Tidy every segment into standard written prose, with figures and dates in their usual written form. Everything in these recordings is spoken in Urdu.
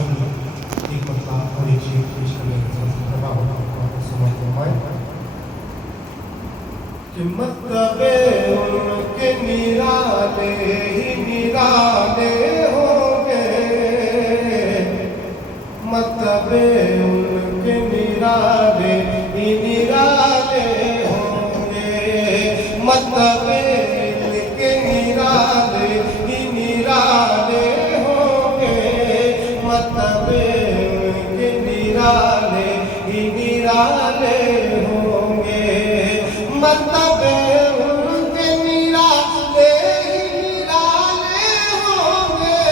ہم ایک مرتبہ تھوڑی چیز پیش کرنے کی پرواہ ہوگا سمجھ فرمائیں کہ مطلب ان کے نرالے ہی نرالے ہوں گے، مطلب ان کے نرالے ہی نرالے ہوں گے، مطلب ان کے نرالے ہی نرالے ہوں گے، مطلب ان کے نرالے ہی نرالے ہوں گے، مطلب ان کے نرالے ہی نرالے ہوں گے،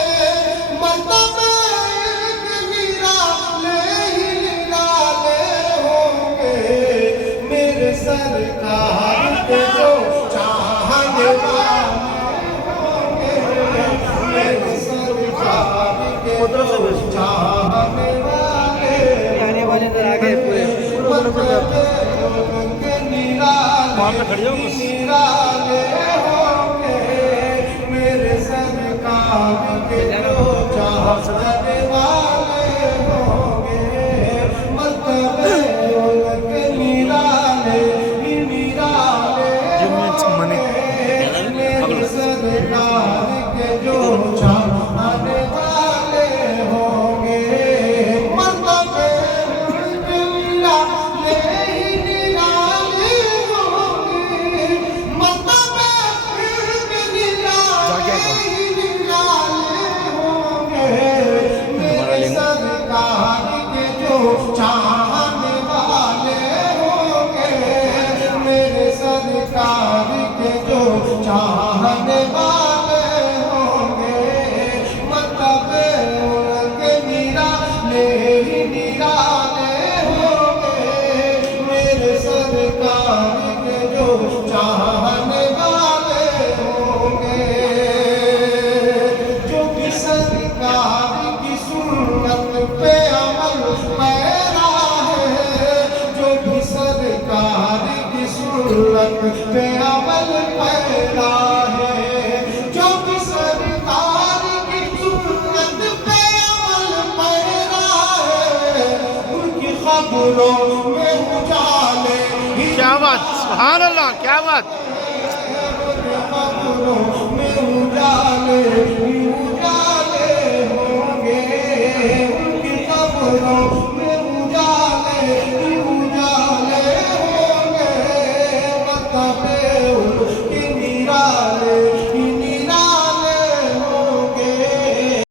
مطلب ان کے نرالے ہی نرالے ہوں گے، میرے سرکار کے جو چاہنے والے ہوں گے، میرے سرکار کے جو چاہنے والے وہاں پہ کھڑی ہو نرالے ہوں گے، میرے سرکار کے جو چاہنے والے ہوں گے، مطلب ان کے نرالے ہی نرالے ہوں گے، میرے سرکار کے جو چاہنے والے ہوں گے، مطلب ان کے نرالے ہی نرالے ہوں گے، مطلب ان کے نرالے ہی نرالے ہوں گے، میرے سرکار کے جو چاہنے والے ہوں گے، میرے سرکار کے جو چاہنے والے ہوں گے، مطلب ان کے نرالے ہی نرالے ہوں گے، میرے سرکار کے جو چاہنے والے ہوں گے، جو بھی سرکار کی سنت پہ عمل پیرا ہے، جو بھی سرکار کی سنت پہ عمل پیرا ہے، جو بھی سرکار کی سنت پہ عمل پیرا ہے، ان کی خبروں میں اجالے ہی کیا بات، سبحان اللہ، کیا بات. خبروں میں اجالے